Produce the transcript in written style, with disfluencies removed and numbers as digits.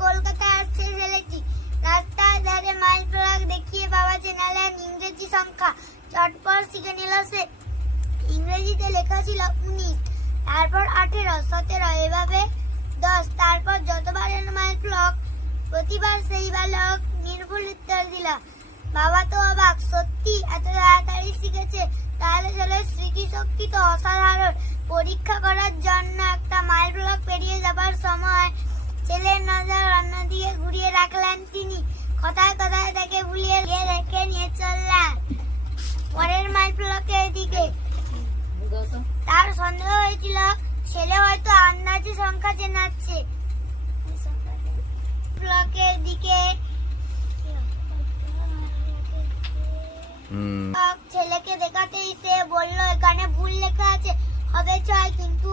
কলকাতায় আসছে ছেলেটি। রাস্তার ধারে মাইল ফলক দেখিয়ে বাবা চেনালেন ইংরেজি সংখ্যা। চটপট শিখে নিল সে। ইংরেজিতে লেখা ছিল 19, তারপর 18, 17, এভাবে 10। তারপর যতবার এলো মাইল ফলক প্রতিবার সেই বালক নির্ভুল উত্তর দিল। বাবা তো অবাক, সত্যি এত তাড়াতাড়ি শিখেছে। তাহলে ছেলের স্মৃতিশক্তি তো অসাধারণ। পরীক্ষা করার জন্য একটা মাইল ফলক পেরিয়ে যাবার সময় ছেলের নজর অন্যদিকে ঘুরিয়ে রাখলেন তিনি। কথায় কথায় তাকে ভুলিয়ে রেখে নিয়ে চললেন পরের মাইল ফলকের দিকে। তার সন্দেহ হয়েছিল ছেলে হয়তো আন্দাজে সংখ্যা চেনাচ্ছে। ফলকের দিকে ছেলেকে দেখাতেই সে বলল, এখানে ভুল লেখা আছে, হবে 6, কিন্তু